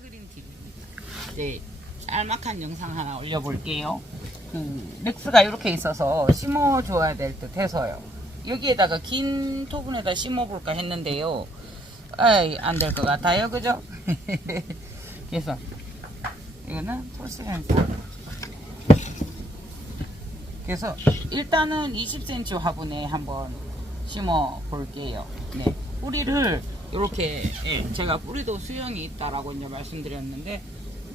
해그린 TV입니다. 이제 짤막한 영상 하나 올려볼게요. 그 렉스가 이렇게 있어서 심어줘야 될 듯 해서요. 여기에다가 긴 토분에다 심어볼까 했는데요. 아이, 안 될 것 같아요, 그죠? 그래서 이거는 폴스 현상. 그래서 일단은 20cm 화분에 한번 심어 볼게요. 네, 뿌리를 이렇게, 예, 제가 뿌리도 수영이 있다라고 이제 말씀드렸는데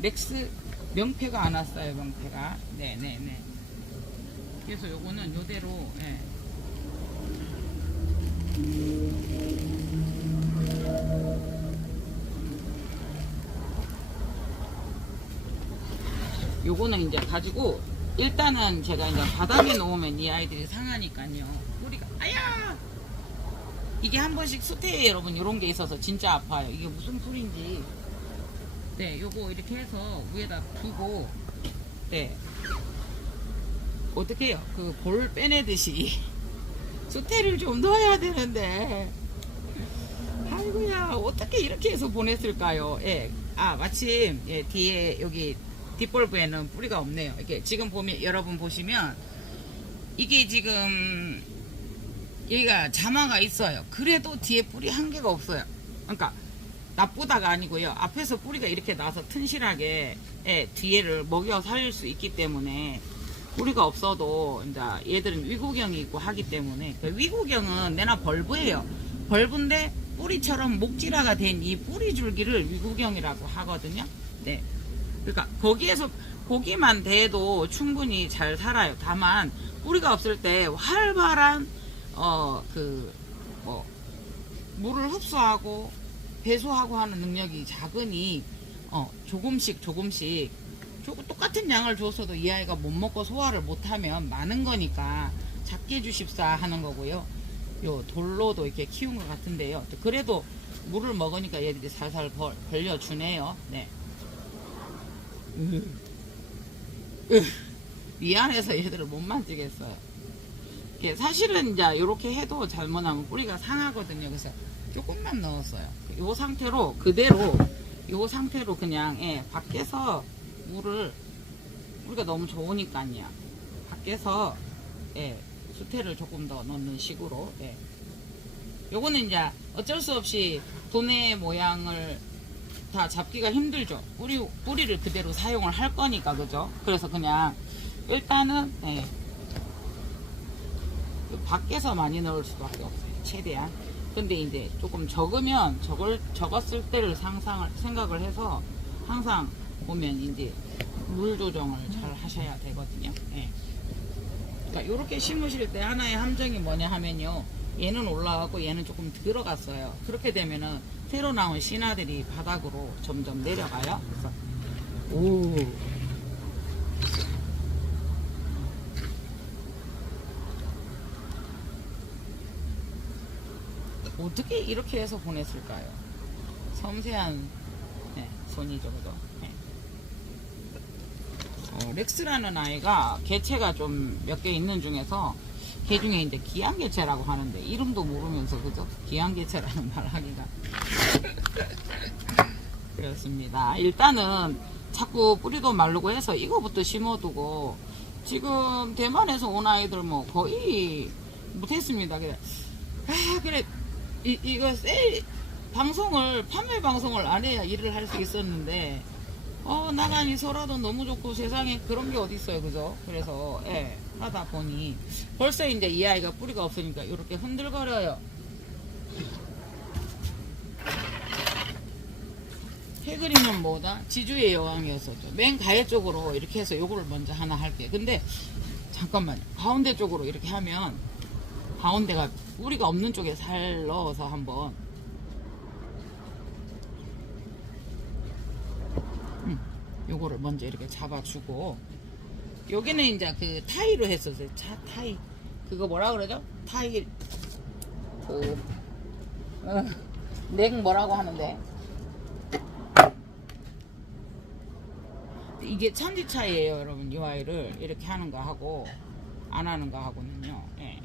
렉스 명패가 안 왔어요. 명패가. 네네네. 그래서 요거는 요대로, 예. 요거는 이제 가지고 일단은 제가 이제 바닥에 놓으면 이 아이들이 상하니까요. 뿌리가, 아야! 이게 한 번씩 수태에 여러분 요런 게 있어서 진짜 아파요. 이게 무슨 풀인지. 네, 요거 이렇게 해서 위에다 두고, 네. 어떻게 해요? 그 볼 빼내듯이 수태를 좀 넣어야 되는데, 아이고야, 어떻게 이렇게 해서 보냈을까요? 예. 아, 마침, 예, 뒤에 여기 뒷볼브에는 뿌리가 없네요. 이게 지금 보면, 여러분 보시면, 이게 지금, 여기가 자마가 있어요. 그래도 뒤에 뿌리 한 개가 없어요. 그러니까, 나쁘다가 아니고요. 앞에서 뿌리가 이렇게 나서 튼실하게, 예, 뒤에를 먹여 살릴 수 있기 때문에, 뿌리가 없어도, 이제 얘들은 위구경이 있고 하기 때문에, 그 위구경은 내나 벌브예요. 벌브인데, 뿌리처럼 목질화가 된 이 뿌리 줄기를 위구경이라고 하거든요. 네. 그러니까 거기에서 고기만 돼도 충분히 잘 살아요. 다만 뿌리가 없을 때 활발한 물을 흡수하고 배수하고 하는 능력이 작으니 조금씩 똑같은 양을 줬어도 이 아이가 못 먹고 소화를 못하면 많은 거니까 작게 주십사 하는 거고요. 요 돌로도 이렇게 키운 것 같은데요. 그래도 물을 먹으니까 얘들이 살살 벌려주네요. 네. 미안해서 얘들을 못 만지겠어요. 사실은 이제 이렇게 해도 잘못하면 뿌리가 상하거든요. 그래서 조금만 넣었어요. 요 상태로 그대로 요 상태로 그냥, 예, 밖에서 물을, 우리가 너무 좋으니까요. 밖에서, 예, 수태를 조금 더 넣는 식으로, 예. 요거는 이제 어쩔 수 없이 도네 모양을 다 잡기가 힘들죠. 뿌리를 그대로 사용을 할 거니까, 그죠? 그래서 그냥 일단은, 예, 밖에서 많이 넣을 수밖에 없어요. 최대한. 근데 이제 조금 적으면 적었을 때를 생각을 해서 항상 보면 이제 물 조정을 잘 하셔야 되거든요. 예. 그러니까 이렇게 심으실 때 하나의 함정이 뭐냐 하면요, 얘는 올라가고 얘는 조금 들어갔어요. 그렇게 되면은 새로 나온 신화들이 바닥으로 점점 내려가요. 그래서 어떻게 이렇게 해서 보냈을까요? 섬세한, 네, 손이죠, 그죠? 네. 렉스라는 아이가 개체가 좀 몇 개 있는 중에서 걔 중에 이제 기안개체라고 하는데 이름도 모르면서, 그죠? 기안개체라는 말 하기가 그렇습니다. 일단은 자꾸 뿌리도 마르고 해서 이거부터 심어두고, 지금 대만에서 온 아이들 뭐 거의 못했습니다. 그래, 그래, 이거 판매 방송을 안 해야 일을 할 수 있었는데, 나가니 소라도 너무 좋고 세상에 그런 게 어디 있어요, 그죠? 그래서, 예, 하다 보니 벌써 이제 이 아이가 뿌리가 없으니까 이렇게 흔들거려요. 해그리는 뭐다? 지주의 여왕이었었죠. 맨 가해 쪽으로 이렇게 해서 요거를 먼저 하나 할게요. 근데 잠깐만요. 가운데 쪽으로 이렇게 하면 가운데가 뿌리가 없는 쪽에 살 넣어서 한번, 요거를 먼저 이렇게 잡아주고, 여기는 이제 그 타이로 했었어요. 타이, 그거 뭐라 그러죠? 타이, 넥 뭐라고 하는데, 이게 천지 차이에요, 여러분. 이 아이를 이렇게 하는 거 하고 안 하는 거 하고는요. 예.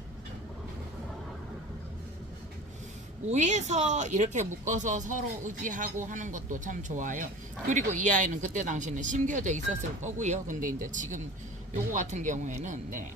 위에서 이렇게 묶어서 서로 의지하고 하는 것도 참 좋아요. 그리고 이 아이는 그때 당시는 심겨져 있었을 거고요. 근데 이제 지금 요거 같은 경우에는 네.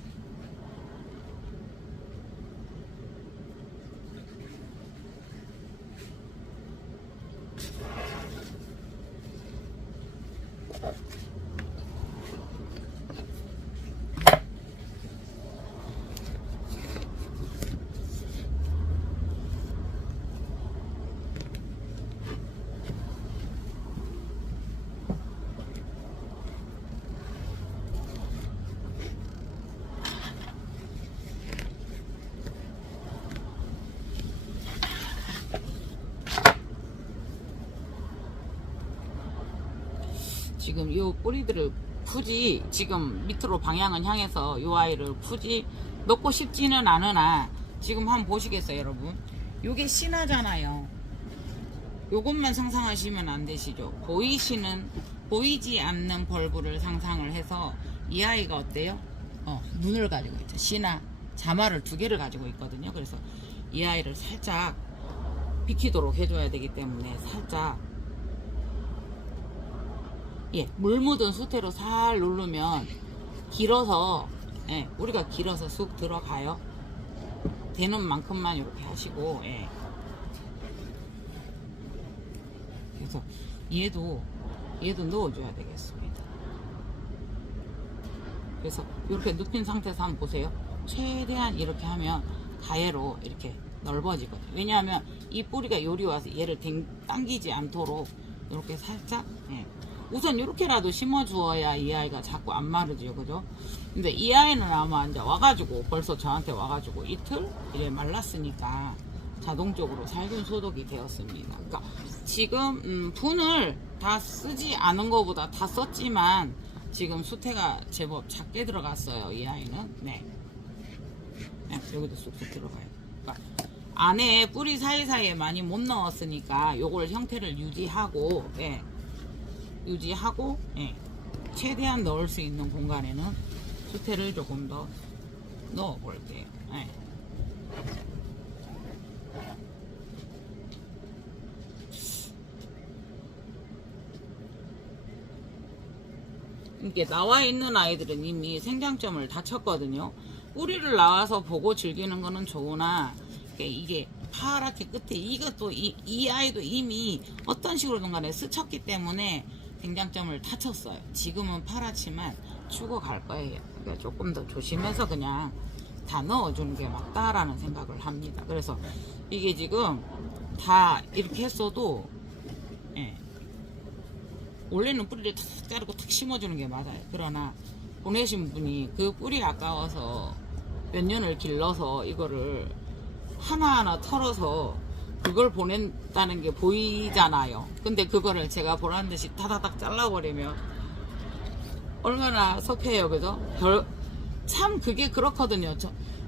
지금 이 뿌리들을 굳이 지금 밑으로 방향은 향해서 이 아이를 굳이 넣고 싶지는 않으나 지금 한번 보시겠어요 여러분. 요게 신화잖아요. 요것만 상상하시면 안 되시죠. 보이지 않는 벌브를 상상을 해서 이 아이가 어때요? 눈을 가지고 있죠. 신화 자마를 2개를 가지고 있거든요. 그래서 이 아이를 살짝 비키도록 해줘야 되기 때문에 살짝 물 묻은 수태로 살 누르면 길어서 우리가 길어서 쑥 들어가요. 되는 만큼만 이렇게 하시고 그래서 얘도 넣어줘야 되겠습니다. 그래서 이렇게 눕힌 상태에서 한번 보세요. 최대한 이렇게 하면 가해로 이렇게 넓어지거든요. 왜냐하면 이 뿌리가 요리 와서 얘를 당기지 않도록 이렇게 살짝 우선 이렇게라도 심어주어야 이 아이가 자꾸 안 마르지요. 그죠? 근데 이 아이는 아마 이제 와가지고 벌써 저한테 와가지고 이틀 이래 말랐으니까 자동적으로 살균 소독이 되었습니다. 그러니까 지금 분을 다 쓰지 않은 것보다 다 썼지만 지금 수태가 제법 작게 들어갔어요. 이 아이는 여기도 쑥쑥 들어가요. 그러니까 안에 뿌리 사이사이에 많이 못 넣었으니까 요걸 형태를 유지하고 최대한 넣을 수 있는 공간에는 수태를 조금 더 넣어 볼게요. 이게 나와 있는 아이들은 이미 생장점을 다 쳤거든요. 뿌리를 나와서 보고 즐기는 거는 좋으나 이게 파랗게 끝에 이것도 이 아이도 이미 어떤 식으로든 간에 스쳤기 때문에 생장점을 다 쳤어요. 지금은 파랗지만 죽어갈 거예요. 그러니까 조금 더 조심해서 그냥 다 넣어주는 게 맞다라는 생각을 합니다. 그래서 이게 지금 다 이렇게 했어도 원래는 뿌리를 탁 자르고 탁 심어주는 게 맞아요. 그러나 보내신 분이 그 뿌리 아까워서 몇 년을 길러서 이거를 하나하나 털어서 그걸 보낸다는 게 보이잖아요. 근데 그거를 제가 보란 듯이 타다닥 잘라버리면 얼마나 섭해요. 그죠? 참 그게 그렇거든요.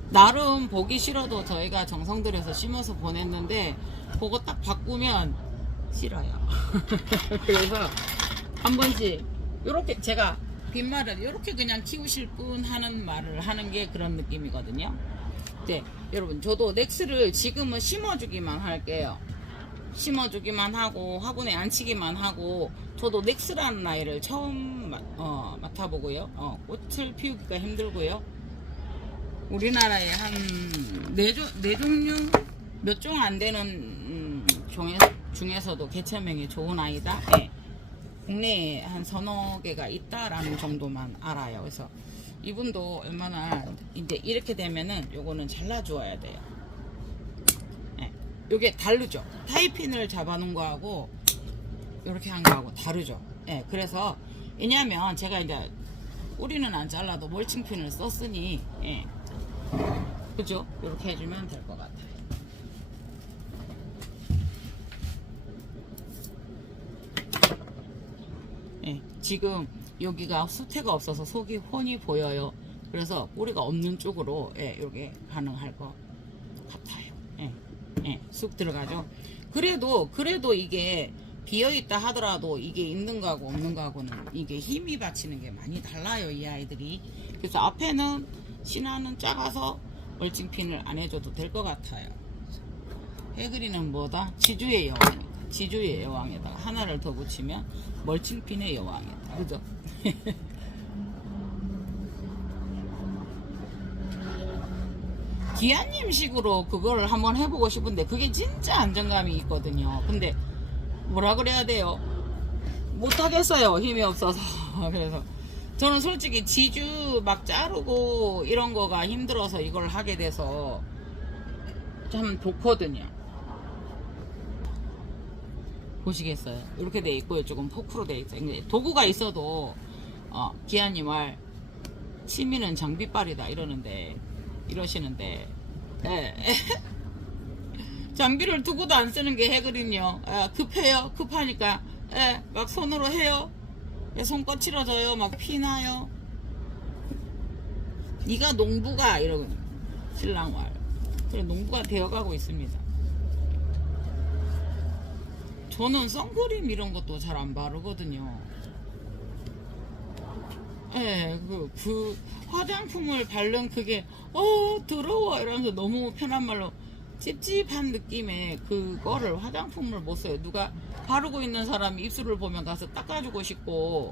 나름 보기 싫어도 저희가 정성 들여서 심어서 보냈는데 그거 딱 바꾸면 싫어요. 그래서 한 번씩 요렇게 제가 빈말을 요렇게 그냥 키우실 분 하는 말을 하는 게 그런 느낌이거든요. 네, 여러분 저도 넥스를 지금은 심어주기만 할게요. 심어주기만 하고 화분에 앉히기만 하고 저도 넥스라는 아이를 처음 맡아보고요. 꽃을 피우기가 힘들고요. 우리나라에 한 4종류 몇 종 안 되는 중에서도 개체명이 좋은 아이다. 국내에 한 서너 개가 있다라는 정도만 알아요. 그래서 이분도 얼마나 이제 이렇게 되면은 요거는 잘라 주어야 돼요. 요게 다르죠. 타이핀을 잡아놓은 거하고 이렇게 한 거하고 다르죠. 그래서 왜냐면 제가 이제 뿌리는 안 잘라도 멀칭핀을 썼으니 그죠? 이렇게 해주면 될 것 같아요. 지금 여기가 수태가 없어서 속이 훤히 보여요. 그래서 뿌리가 없는 쪽으로 이렇게 가능할 것 같아요. 쑥 들어가죠. 그래도 이게 비어있다 하더라도 이게 있는 거하고 없는 거하고는 이게 힘이 받치는 게 많이 달라요. 이 아이들이. 그래서 앞에는 신화는 작아서 멀칭핀을 안 해줘도 될 것 같아요. 해그리는 뭐다? 지주의 여왕이다. 지주의 여왕에다가 하나를 더 붙이면 멀칭핀의 여왕이다. 그죠? 기아님식으로 그걸 한번 해보고 싶은데 그게 진짜 안정감이 있거든요. 근데 뭐라 그래야 돼요? 못하겠어요. 힘이 없어서. 그래서 저는 솔직히 지주 막 자르고 이런 거가 힘들어서 이걸 하게 돼서 참 좋거든요. 보시겠어요? 이렇게 돼 있고요. 조금 포크로 돼 있어요. 도구가 있어도 기아님 말 취미는 장비빨이다 이러시는데 예. 장비를 두고도 안 쓰는 게 해거든요. 급해요. 급하니까 막 손으로 해요. 손 거칠어져요. 막 피나요. 네가 농부가 이러거든요. 신랑 말. 그래 농부가 되어가고 있습니다. 저는 선크림 이런 것도 잘 안 바르거든요. 그 화장품을 바른 그게 더러워 이러면서 너무 편한 말로 찝찝한 느낌의 그거를 화장품을 못 써요. 누가 바르고 있는 사람이 입술을 보면 가서 닦아주고 싶고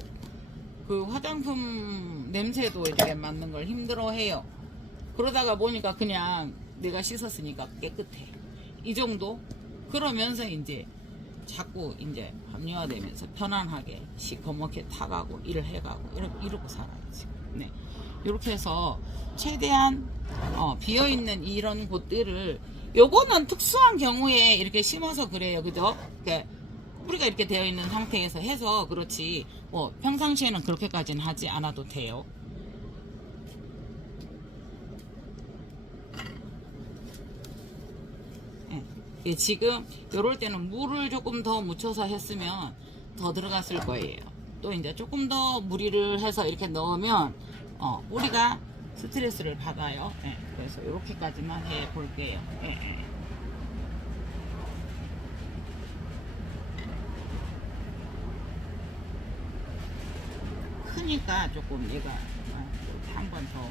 그 화장품 냄새도 이렇게 맡는 걸 힘들어해요. 그러다가 보니까 그냥 내가 씻었으니까 깨끗해. 이 정도? 그러면서 이제 자꾸 이제 합리화되면서 편안하게 시커멓게 타가고 일을 해가고 이러고 살아요 지금. 네, 이렇게 해서 최대한 비어있는 이런 곳들을 요거는 특수한 경우에 이렇게 심어서 그래요. 그죠? 뿌리가 이렇게 되어 있는 상태에서 해서 그렇지 평상시에는 그렇게까지는 하지 않아도 돼요. 지금 요럴 때는 물을 조금 더 묻혀서 했으면 더 들어갔을 거예요. 또 이제 조금 더 무리를 해서 이렇게 넣으면 뿌리가 스트레스를 받아요. 그래서 이렇게까지만 해 볼게요. 크니까 조금 얘가 한 번 더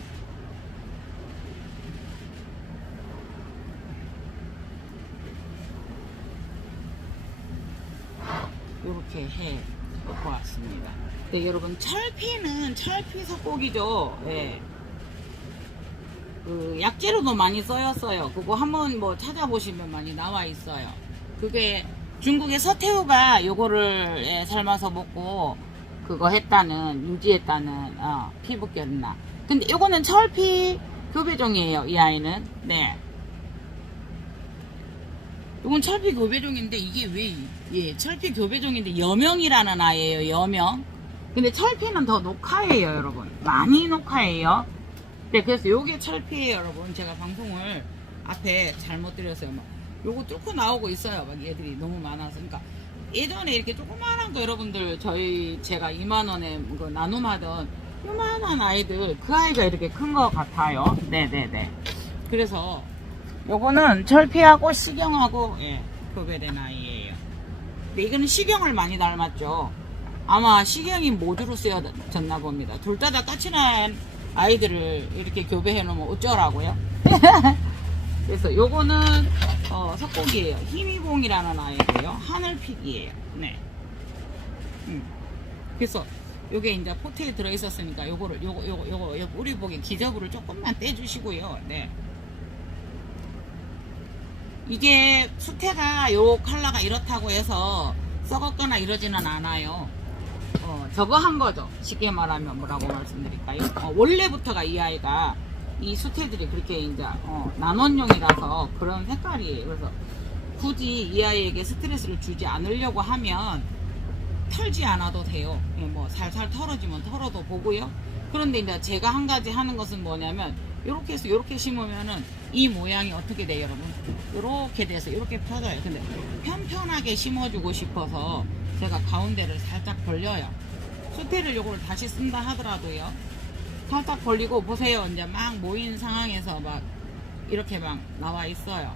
이렇게 해 놓고 왔습니다. 네, 여러분 철피는 철피 석고기죠. 그 약재로도 많이 쓰였어요. 그거 한번 뭐 찾아보시면 많이 나와 있어요. 그게 중국의 서태후가 요거를 삶아서 먹고 그거 했다는 유지했다는 피부결나. 근데 요거는 철피 교배종이에요. 이 아이는. 네. 이건 철피 교배종인데 이게 왜 철피 교배종인데 여명이라는 아이예요. 여명. 근데 철피는 더 녹화예요, 여러분. 많이 녹화예요. 네, 그래서 요게 철피예요, 여러분. 제가 방송을 앞에 잘못 드렸어요. 막 요거 뚫고 나오고 있어요. 막 얘들이 너무 많아서. 그러니까 예전에 이렇게 조그만한 거 여러분들 제가 2만원에 그 나눔하던 요만한 아이들 그 아이가 이렇게 큰 거 같아요. 네네네. 그래서 요거는 철피하고 시경하고 교배된 아이예요. 근데 이거는 시경을 많이 닮았죠. 아마 시경이 모주로 쓰여졌나 봅니다. 둘 다 까칠한 아이들을 이렇게 교배해 놓으면 어쩌라고요? 그래서 요거는 석고기예요. 희미봉이라는 아이고요. 하늘픽이에요. 네. 그래서 요게 이제 포트에 들어 있었으니까 요거를 요거 뿌리복에 기저부를 조금만 떼주시고요. 네. 이게 수태가 요 컬러가 이렇다고 해서 썩었거나 이러지는 않아요. 저거 한 거죠. 쉽게 말하면 뭐라고 말씀드릴까요? 원래부터가 이 아이가 이 수태들이 그렇게 이제 난원용이라서 그런 색깔이에요. 그래서 굳이 이 아이에게 스트레스를 주지 않으려고 하면 털지 않아도 돼요. 뭐 살살 털어지면 털어도 보고요. 그런데 이제 제가 한 가지 하는 것은 뭐냐면 요렇게 해서 요렇게 심으면은 이 모양이 어떻게 돼요, 여러분? 요렇게 돼서 요렇게 펴져요. 근데 편편하게 심어주고 싶어서 제가 가운데를 살짝 벌려요. 수태를 요걸 다시 쓴다 하더라도요. 살짝 벌리고 보세요. 이제 막 모인 상황에서 막 이렇게 막 나와 있어요.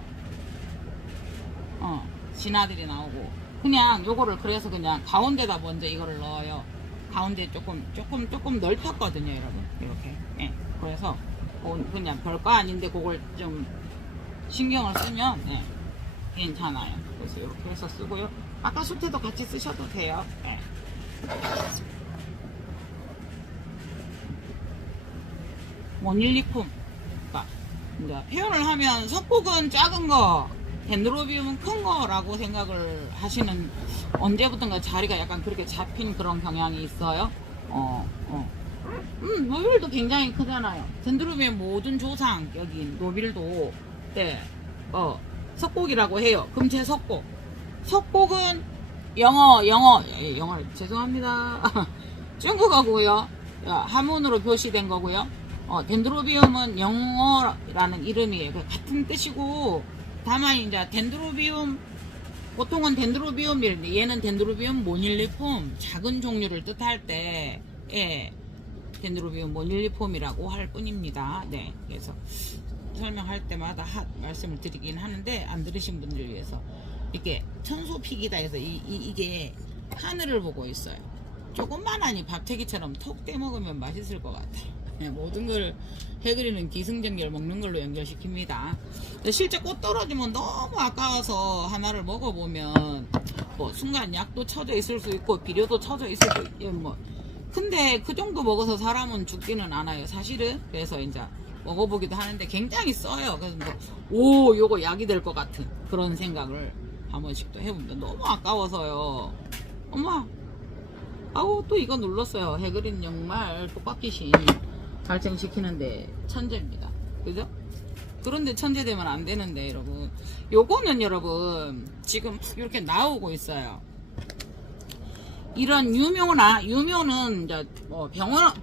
진아들이 나오고. 그냥 요거를 그래서 그냥 가운데다 먼저 이거를 넣어요. 가운데 조금 넓혔거든요, 여러분. 이렇게. 그래서 그냥 별거 아닌데 그걸 좀 신경을 쓰면 괜찮아요. 그래서 이렇게 해서 쓰고요. 아까 수태도 같이 쓰셔도 돼요. 네. 모닐리폼. 이제 표현을 하면 석곡은 작은 거, 덴드로비움은 큰 거라고 생각을 하시는, 언제부턴가 자리가 약간 그렇게 잡힌 그런 경향이 있어요. 노빌도 굉장히 크잖아요. 덴드로비움 모든 조상, 여기 노빌도, 네, 석곡이라고 해요. 금체 석곡. 석곡은 영어, 죄송합니다. 중국어고요. 한문으로 표시된 거고요. 덴드로비움은 영어라는 이름이에요. 같은 뜻이고, 다만 이제 덴드로비움, 보통은 덴드로비움인데 얘는 덴드로비움 모닐리폼, 작은 종류를 뜻할 때, 예, 덴드로비움 모닐리폼이라고 할 뿐입니다. 네, 그래서 설명할 때마다 말씀을 드리긴 하는데, 안 들으신 분들을 위해서 이렇게 천소피기다 해서 이게 하늘을 보고 있어요. 조금만하니 밥태기처럼 톡 떼먹으면 맛있을 것 같아요. 네, 모든 걸 해그리는 기승전결 먹는 걸로 연결시킵니다. 실제 꽃 떨어지면 너무 아까워서 하나를 먹어보면 뭐 순간 약도 쳐져 있을 수 있고 비료도 쳐져 있을 수 있고 뭐 근데 그 정도 먹어서 사람은 죽지는 않아요 사실은. 그래서 이제 먹어보기도 하는데 굉장히 써요. 그래서 오 요거 약이 될 것 같은 그런 생각을 한 번씩 또 해봅니다. 너무 아까워서요. 엄마 아우 또 이거 눌렀어요. 해그린 정말 똑바퀴신 발생시키는데 천재입니다. 그죠? 그런데 천재 되면 안 되는데 여러분, 요거는 여러분 지금 이렇게 나오고 있어요. 이런 유묘는 이제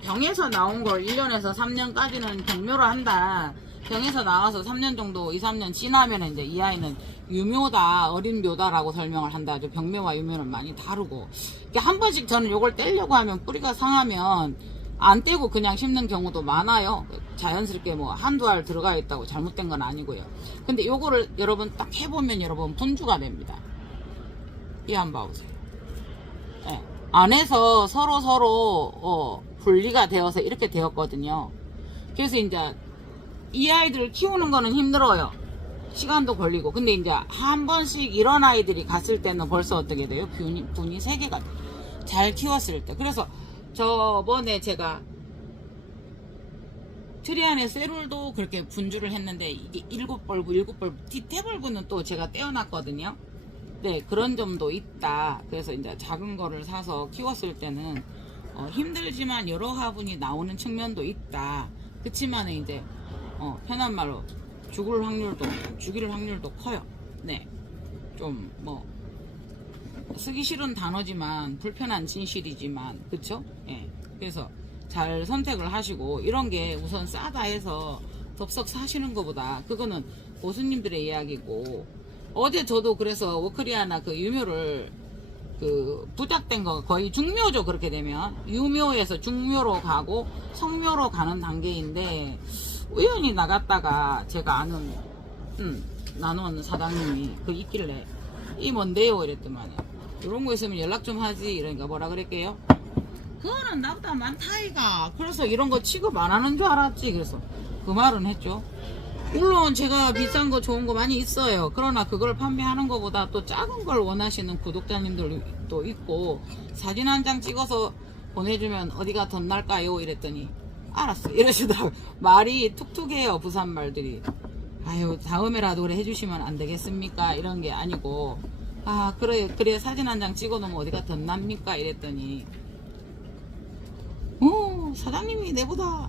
병에서 나온 걸 1년에서 3년까지는 경묘로 한다. 병에서 나와서 3년 정도 2, 3년 지나면 이제 이 아이는 유묘다, 어린 묘다라고 설명을 한다. 병묘와 유묘는 많이 다르고. 한 번씩 저는 요걸 떼려고 하면 뿌리가 상하면 안 떼고 그냥 심는 경우도 많아요. 자연스럽게 뭐 한두 알 들어가 있다고 잘못된 건 아니고요. 근데 요거를 여러분 딱 해보면 여러분 분주가 됩니다. 이 한번 봐보세요. 네. 안에서 서로 분리가 되어서 이렇게 되었거든요. 그래서 이제 이 아이들을 키우는 거는 힘들어요. 시간도 걸리고. 근데 이제 한 번씩 이런 아이들이 갔을 때는 벌써 어떻게 돼요? 분이 3개가 돼요. 잘 키웠을 때. 그래서 저번에 제가 트리안의 세룰도 그렇게 분주를 했는데 이게 7벌브 티테벌브는 또 제가 떼어놨거든요. 네, 그런 점도 있다. 그래서 이제 작은 거를 사서 키웠을 때는 힘들지만 여러 화분이 나오는 측면도 있다. 그치만 이제 편한 말로 죽일 확률도 커요. 네, 좀 뭐 쓰기 싫은 단어지만 불편한 진실이지만 그쵸? 예. 그래서 잘 선택을 하시고 이런 게 우선 싸다 해서 덥석 사시는 것보다 그거는 고수님들의 이야기고 어제 저도 그래서 워크리아나 그 유묘를 그 부작된 거 거의 중묘죠. 그렇게 되면 유묘에서 중묘로 가고 성묘로 가는 단계인데 우연히 나갔다가 제가 아는 나누는 사장님이 그 있길래 이 뭔데요 이랬더만 이런 거 있으면 연락 좀 하지. 이러니까 뭐라 그랬게요? 그거는 나보다 많다이가. 그래서 이런 거 취급 안 하는 줄 알았지. 그래서 그 말은 했죠. 물론 제가 비싼 거 좋은 거 많이 있어요. 그러나 그걸 판매하는 것보다 또 작은 걸 원하시는 구독자님들도 있고 사진 한 장 찍어서 보내주면 어디가 더 날까요? 이랬더니 알았어 이러시더라고요. 말이 툭툭해요. 부산 말들이. 아유 다음에라도 그래 해주시면 안 되겠습니까? 이런 게 아니고 아 그래 사진 한 장 찍어 놓으면 어디가 덧납니까? 이랬더니 사장님이 내보다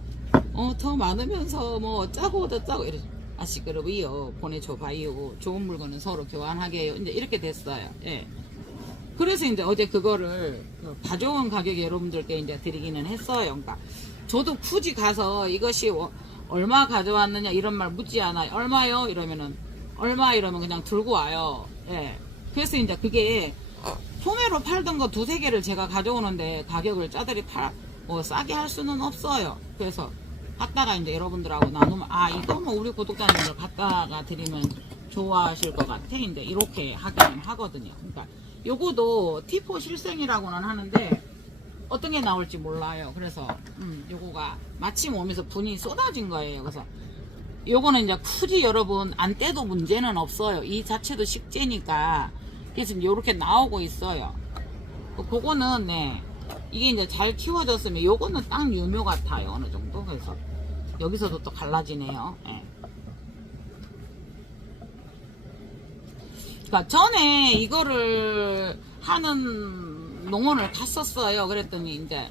더 많으면서 뭐 어쩌고 저쩌고 이래. 아 시끄러워요. 보내줘 봐요. 좋은 물건은 서로 교환하게 해요. 이제 이렇게 됐어요. 예. 그래서 이제 어제 그거를 가져온 가격에 여러분들께 이제 드리기는 했어요. 그러니까 저도 굳이 가서 이것이 얼마 가져왔느냐 이런 말 묻지 않아요. 얼마요? 이러면은 얼마 이러면 그냥 들고 와요. 예. 그래서 이제 그게 소매로 팔던 거 2-3개를 제가 가져오는데 가격을 짜들이 싸게 할 수는 없어요. 그래서 갖다가 이제 여러분들하고 나누면 이거 뭐 우리 구독자님들 갖다가 드리면 좋아하실 것 같아. 이제 이렇게 하긴 하거든요. 그러니까 요거도 T4 실생이라고는 하는데 어떤 게 나올지 몰라요. 그래서 요거가 마침 오면서 분이 쏟아진 거예요. 그래서 요거는 이제 굳이 여러분 안 떼도 문제는 없어요. 이 자체도 식재니까. 그래서 이제 요렇게 나오고 있어요. 그거는 네. 이게 이제 잘 키워졌으면 요거는 딱 유묘 같아요. 어느 정도. 그래서 여기서도 또 갈라지네요. 네. 그러니까 전에 이거를 하는 농원을 갔었어요. 그랬더니 이제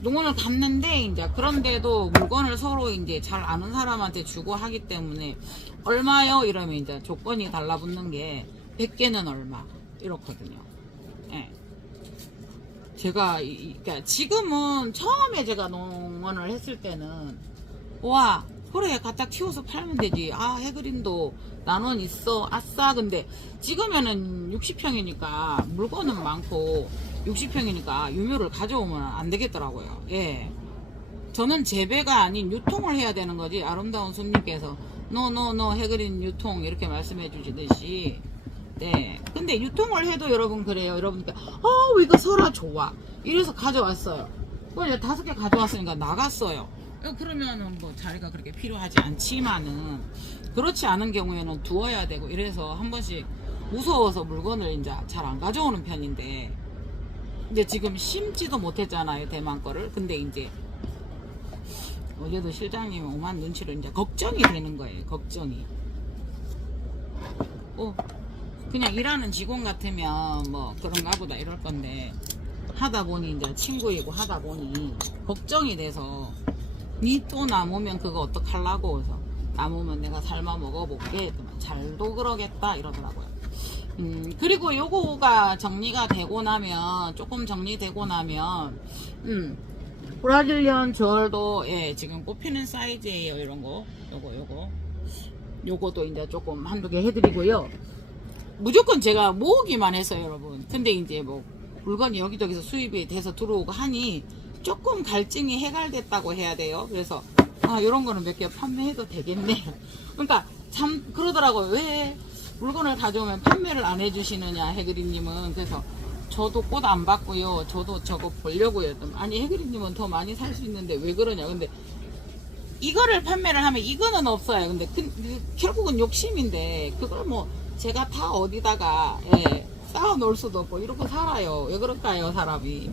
농원을 갔는데 이제 그런데도 물건을 서로 이제 잘 아는 사람한테 주고 하기 때문에 얼마요? 이러면 이제 조건이 달라붙는 게 100개는 얼마 이렇거든요. 예. 제가 그러니까 지금은 처음에 제가 농원을 했을 때는 와 그래 갖다 키워서 팔면 되지. 아 해그린도 난원 있어 아싸. 근데 지금에는 60평이니까 물건은 많고 60평이니까 유묘를 가져오면 안 되겠더라고요. 예. 저는 재배가 아닌 유통을 해야 되는 거지. 아름다운 손님께서 노 해그린 유통 이렇게 말씀해 주시듯이. 네. 근데 유통을 해도 여러분 그래요. 여러분께 이거 설아 좋아. 이래서 가져왔어요. 그걸 5개 가져왔으니까 나갔어요. 그러면은 뭐 자리가 그렇게 필요하지 않지만은 그렇지 않은 경우에는 두어야 되고 이래서 한 번씩 무서워서 물건을 이제 잘 안 가져오는 편인데 이제 지금 심지도 못했잖아요. 대만 거를. 근데 이제 어제도 실장님이 오만 눈치로 이제 걱정이 되는 거예요. 걱정이. 그냥 일하는 직원 같으면 뭐 그런가 보다 이럴 건데 하다 보니 이제 친구이고 하다 보니 걱정이 돼서 니 또 남으면 그거 어떡하려고. 그래서 남으면 내가 삶아 먹어볼게. 잘도 그러겠다 이러더라고요. 그리고 요거가 정리가 되고 나면 조금 정리되고 나면 브라질리언 절도 예 지금 꼽히는 사이즈예요. 이런 거 요거도 이제 조금 한두 개 해드리고요. 무조건 제가 모으기만 했어요 여러분. 근데 이제 뭐 물건이 여기저기서 수입이 돼서 들어오고 하니 조금 갈증이 해갈됐다고 해야 돼요. 그래서 요런 거는 몇 개 판매해도 되겠네요. 그러니까 참 그러더라고요. 왜 물건을 가져오면 판매를 안 해주시느냐 해그리님은. 그래서 저도 꽃 안 받고요. 저도 저거 보려고요. 아니 해그리님은 더 많이 살 수 있는데 왜 그러냐. 근데 이거를 판매를 하면 이거는 없어요. 근데 결국은 욕심인데 그걸 뭐 제가 다 어디다가 쌓아 놓을 수도 없고 이러고 살아요. 왜 그럴까요 사람이.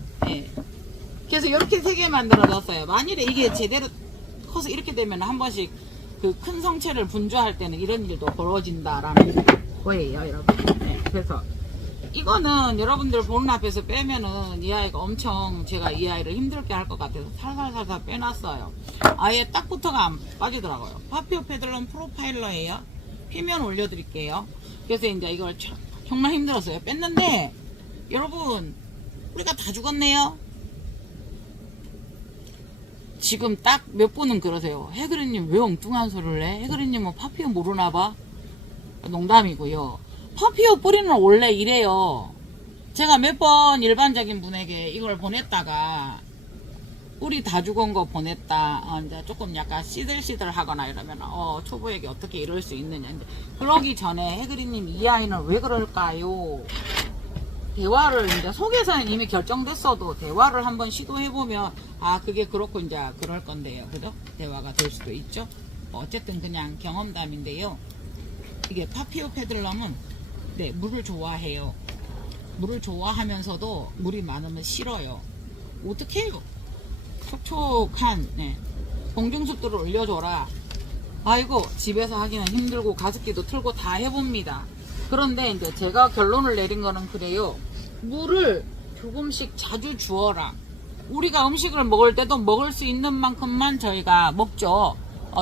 그래서 이렇게 3개 만들어놨어요. 만일에 이게 제대로 커서 이렇게 되면 한 번씩 그 큰 성체를 분주할 때는 이런 일도 벌어진다라는 거예요 여러분. 그래서 이거는 여러분들 보는 앞에서 빼면은 이 아이가 엄청 제가 이 아이를 힘들게 할 것 같아서 살살살살 빼놨어요. 아예 딱부터가 안 빠지더라고요. 파피오 페들럼 프로파일러예요. 피면 올려드릴게요. 그래서 이제 이걸 정말 힘들었어요. 뺐는데 여러분 우리가 다 죽었네요. 지금 딱 몇 분은 그러세요. 해그리님 왜 엉뚱한 소리를 해? 해그리님 뭐 파피오 모르나봐? 농담이고요. 파피오 뿌리는 원래 이래요. 제가 몇 번 일반적인 분에게 이걸 보냈다가 뿌리 다 죽은 거 보냈다. 이제 조금 약간 시들시들 하거나 이러면 초보에게 어떻게 이럴 수 있느냐. 이제 그러기 전에 해그리님 이 아이는 왜 그럴까요? 대화를 이제 속에서는 이미 결정됐어도 대화를 한번 시도해보면 그게 그렇고 이제 그럴 건데요. 그죠? 대화가 될 수도 있죠. 어쨌든 그냥 경험담인데요. 이게 파피오 페들럼은 물을 좋아해요. 물을 좋아하면서도 물이 많으면 싫어요. 어떻게 해요? 촉촉한 공중습도를 올려줘라. 아이고 집에서 하기는 힘들고 가습기도 틀고 다 해봅니다. 그런데 이제 제가 결론을 내린 거는 그래요. 물을 조금씩 자주 주어라. 우리가 음식을 먹을 때도 먹을 수 있는 만큼만 저희가 먹죠.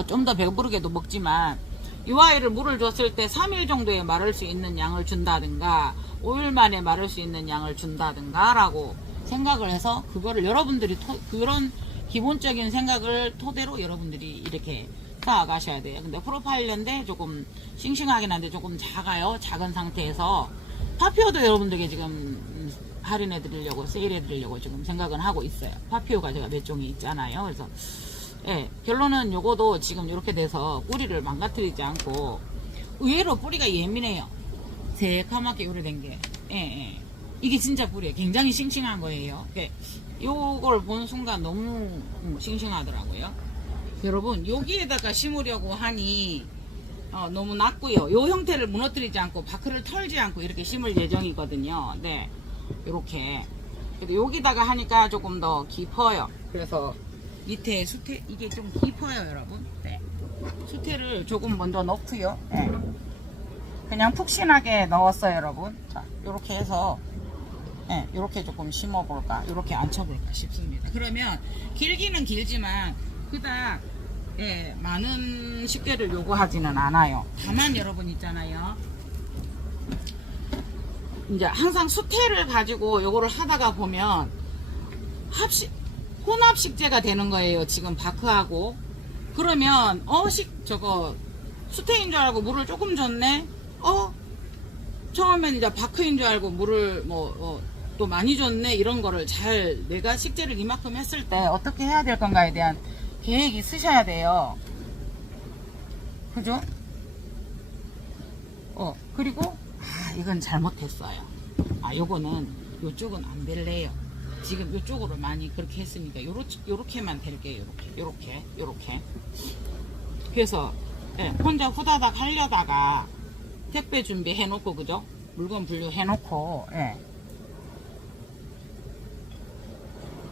좀 더 배부르게도 먹지만 이 아이를 물을 줬을 때 3일 정도에 마를 수 있는 양을 준다든가 5일 만에 마를 수 있는 양을 준다든가 라고 생각을 해서 그거를 여러분들이 그런 기본적인 생각을 토대로 여러분들이 이렇게 쌓아가셔야 돼요. 근데 프로파일러인데 조금 싱싱하긴 한데 조금 작아요. 작은 상태에서 파피오도 여러분들에게 지금 할인해 드리려고 세일해 드리려고 지금 생각은 하고 있어요. 파피오가 제가 몇 종이 있잖아요. 그래서 결론은 요거도 지금 이렇게 돼서 뿌리를 망가뜨리지 않고 의외로 뿌리가 예민해요. 새카맣게 오래된 게 이게 진짜 뿌리예요. 굉장히 싱싱한 거예요. 요걸 본 순간 너무 싱싱하더라고요. 여러분 여기에다가 심으려고 하니 너무 낮고요. 요 형태를 무너뜨리지 않고 바크를 털지 않고 이렇게 심을 예정이거든요. 네, 요렇게. 근데 여기다가 하니까 조금 더 깊어요. 그래서 밑에 수태 이게 좀 깊어요, 여러분. 네, 수태를 조금 먼저 넣고요. 네. 그냥 푹신하게 넣었어요, 여러분. 자, 요렇게 해서 네, 요렇게 조금 심어볼까, 요렇게 앉혀볼까 싶습니다. 그러면 길기는 길지만 그닥 많은 식재를 요구하지는 않아요. 다만 여러분 있잖아요, 이제 항상 수태를 가지고 요거를 하다가 보면 혼합 식재가 되는 거예요. 지금 바크하고. 그러면 저거 수태인 줄 알고 물을 조금 줬네. 처음엔 이제 바크인 줄 알고 물을 또 많이 줬네. 이런 거를 잘 내가 식재를 이만큼 했을 때 어떻게 해야 될 건가에 대한 계획이 있으셔야 돼요. 그죠? 그리고 이건 잘못했어요. 요거는 요쪽은 안 될래요. 지금 요쪽으로 많이 그렇게 했으니까 요렇게만 될게요. 요렇게. 그래서 혼자 후다닥 하려다가 택배 준비해 놓고, 그죠? 물건 분류해 놓고,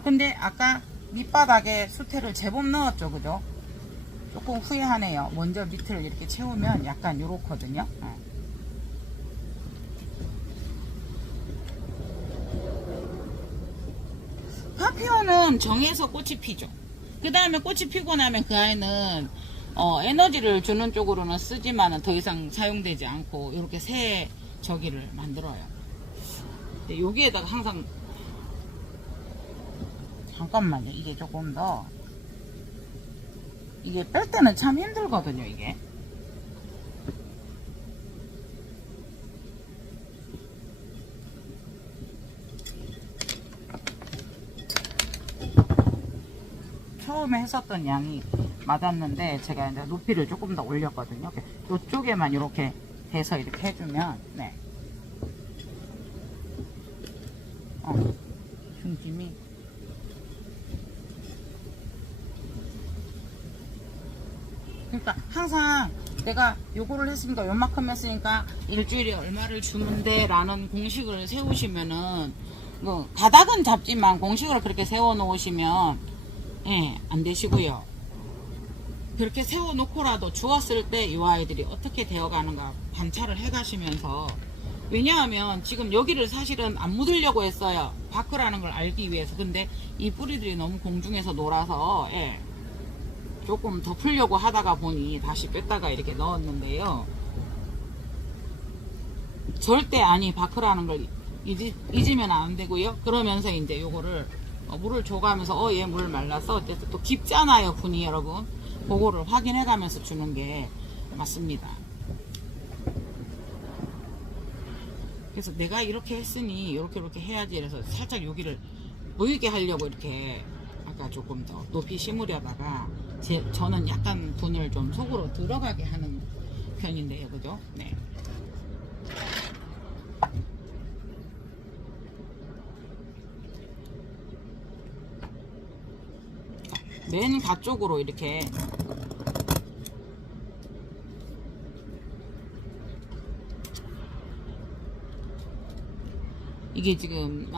근데 아까 밑바닥에 수태를 제법 넣었죠, 그죠? 조금 후회하네요. 먼저 밑을 이렇게 채우면 약간 요렇거든요. 파피오는 정해서 꽃이 피죠. 그 다음에 꽃이 피고 나면 그 아이는 에너지를 주는 쪽으로는 쓰지만은 더 이상 사용되지 않고 이렇게 새 저기를 만들어요. 여기에다가 항상 잠깐만요. 이게 조금 더 이게 뺄 때는 참 힘들거든요. 이게 처음에 했었던 양이 맞았는데 제가 이제 높이를 조금 더 올렸거든요. 이쪽에만 이렇게 해서 이렇게 해주면 중심이 그러니까 항상 내가 요거를 했으니까 요만큼 했으니까 일주일에 얼마를 주는데 라는 공식을 세우시면은 가닥은 잡지만 공식을 그렇게 세워 놓으시면 안 되시고요. 그렇게 세워놓고라도 주었을 때 이 아이들이 어떻게 되어가는가 관찰을 해가시면서, 왜냐하면 지금 여기를 사실은 안 묻으려고 했어요. 바크라는 걸 알기 위해서. 근데 이 뿌리들이 너무 공중에서 놀아서 조금 덮으려고 하다가 보니 다시 뺐다가 이렇게 넣었는데요. 절대 바크라는 걸 잊으면 안 되고요. 그러면서 이제 요거를 물을 줘가면서 얘 물 말랐어. 어쨌든 또 깊잖아요, 분이. 여러분 그거를 확인해 가면서 주는 게 맞습니다. 그래서 내가 이렇게 했으니 이렇게 해야지. 그래서 살짝 여기를 보이게 하려고 이렇게 아까 조금 더 높이 심으려다가 저는 약간 분을 좀 속으로 들어가게 하는 편인데요, 그죠? 네. 맨 가쪽으로 이렇게 이게 지금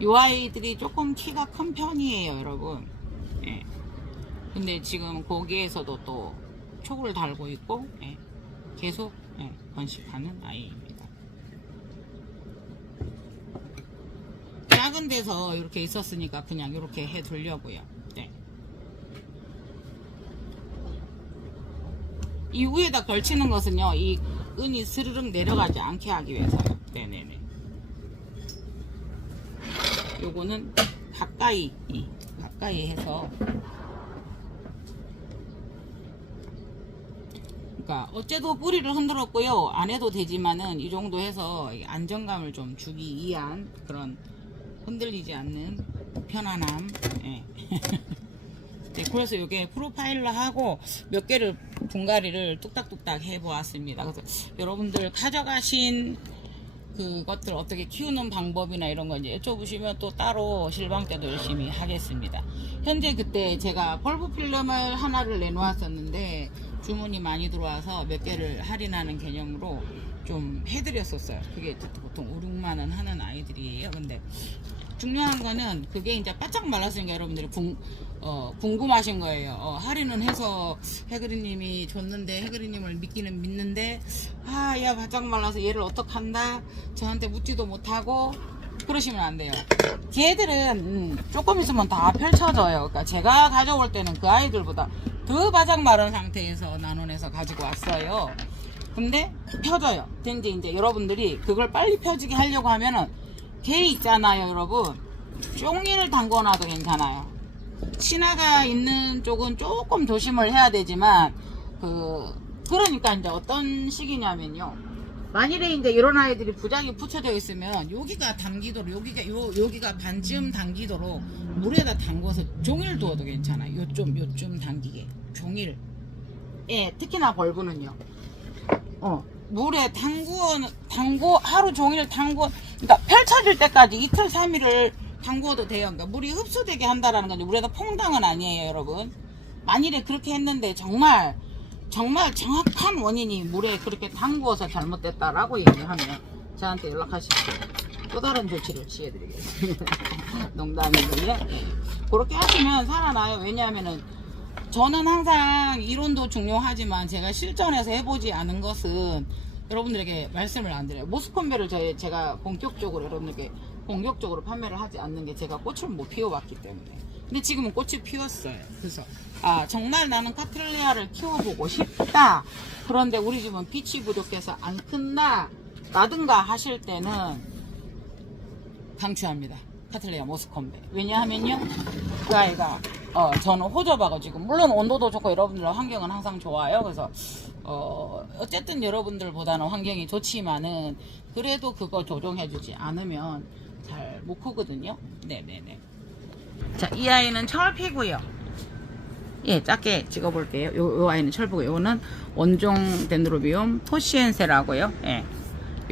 이 아이들이 조금 키가 큰 편이에요, 여러분. 근데 지금 거기에서도 또 촉을 달고 있고 계속 번식하는 아이입니다. 작은 데서 이렇게 있었으니까 그냥 이렇게 해 두려고요. 이 위에다 걸치는 것은요, 이 은이 스르륵 내려가지 않게 하기 위해서요. 네네네. 요거는 가까이 해서, 그러니까 어째도 뿌리를 흔들었고요. 안 해도 되지만은 이 정도 해서 안정감을 좀 주기 위한 그런 흔들리지 않는 편안함. 네, 그래서 이게 프로파일러 하고 몇 개를 분갈이를 뚝딱뚝딱 해 보았습니다. 그래서 여러분들 가져가신 그것들 어떻게 키우는 방법이나 이런 거 이제 여쭤보시면 또 따로 실방 때도 열심히 하겠습니다. 현재 그때 제가 벌브 필름을 하나를 내놓았었는데 주문이 많이 들어와서 몇 개를 할인하는 개념으로 좀 해드렸었어요. 그게 보통 5, 6만원 하는 아이들이에요. 근데 중요한 거는 그게 이제 바짝 말랐으니까 여러분들이 궁금하신 거예요. 할인은 해서 해그리님이 줬는데 해그리님을 믿기는 믿는데 야 바짝 말라서 얘를 어떡한다 저한테 묻지도 못하고 그러시면 안 돼요. 걔들은 조금 있으면 다 펼쳐져요. 그러니까 제가 가져올 때는 그 아이들보다 더 바짝 마른 상태에서 나눠내서 가지고 왔어요. 근데 펴져요. 근데 이제 여러분들이 그걸 빨리 펴지게 하려고 하면은 걔 있잖아요, 여러분. 종이를 담궈놔도 괜찮아요. 신화가 있는 쪽은 조금 조심을 해야 되지만 그러니까 이제 어떤 식이냐면요. 만일에 이제 이런 아이들이 부작이 붙여져 있으면 여기가 담기도록 여기가 반쯤 담기도록 물에다 담궈서 종이를 두어도 괜찮아요. 요쯤 담기게 종이를. 예, 특히나 벌브는요. 물에 담궈 하루 종일 그러니까 펼쳐질 때까지 이틀 3일을 담궈도 돼요. 그러니까 물이 흡수되게 한다라는 건데 물에다 퐁당은 아니에요, 여러분. 만일에 그렇게 했는데 정말 정확한 원인이 물에 그렇게 담궈서 잘못됐다라고 얘기하면 저한테 연락하시면 또 다른 조치를 취해드리겠습니다. 농담이고요. 그렇게 하시면 살아나요. 왜냐하면은 저는 항상 이론도 중요하지만 제가 실전에서 해보지 않은 것은 여러분들에게 말씀을 안 드려요. 모스콘베를 제가 본격적으로 여러분들께 공격적으로 판매를 하지 않는 게 제가 꽃을 못 피워봤기 때문에. 근데 지금은 꽃이 피웠어요. 그래서 정말 나는 카틀리아를 키워보고 싶다. 그런데 우리 집은 빛이 부족해서 안 큰다 라든가 하실 때는 강추합니다. 카틀리아 모스콘베. 왜냐하면요 그 아이가 저는 호접하가지고 물론 온도도 좋고 여러분들 환경은 항상 좋아요. 그래서 어쨌든 여러분들보다는 환경이 좋지만은 그래도 그거 조정해주지 않으면 잘 못 크거든요. 네네네. 자, 이 아이는 철피고요. 예, 작게 찍어볼게요. 요 아이는 철피고 요거는 원종 덴드로비움 토시엔세라고요. 예.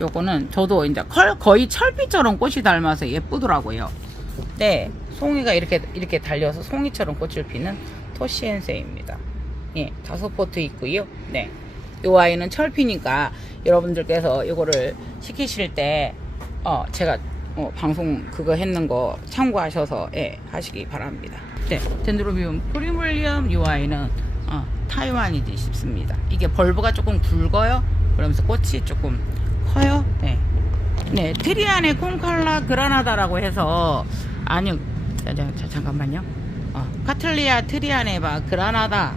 요거는 저도 이제 거의 철피처럼 꽃이 닮아서 예쁘더라고요. 네, 송이가 이렇게 달려서 송이처럼 꽃을 피는 토시엔세입니다. 예, 5포트 있고요. 네, 요 아이는 철피니까 여러분들께서 이거를 시키실 때 제가 방송 그거 했는 거 참고하셔서 하시기 바랍니다. 네, 덴드로비움 프리물리엄 요 아이는 타이완이지 싶습니다. 이게 벌브가 조금 굵어요. 그러면서 꽃이 조금 커요. 네. 네, 트리안의 콩칼라 그라나다라고 해서 아니요, 잠깐만요. 카틀리아 트리안에바 그라나다,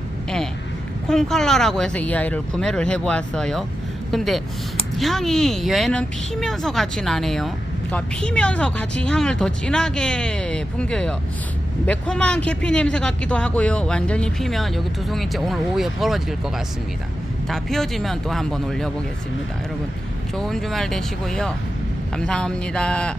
콩칼라라고 해서 이 아이를 구매를 해보았어요. 근데 향이 얘는 피면서 같이 나네요. 그러니까 피면서 같이 향을 더 진하게 풍겨요. 매콤한 계피 냄새 같기도 하고요. 완전히 피면 여기 두 송이째 오늘 오후에 벌어질 것 같습니다. 다 피어지면 또 한번 올려보겠습니다. 여러분 좋은 주말 되시고요. 감사합니다.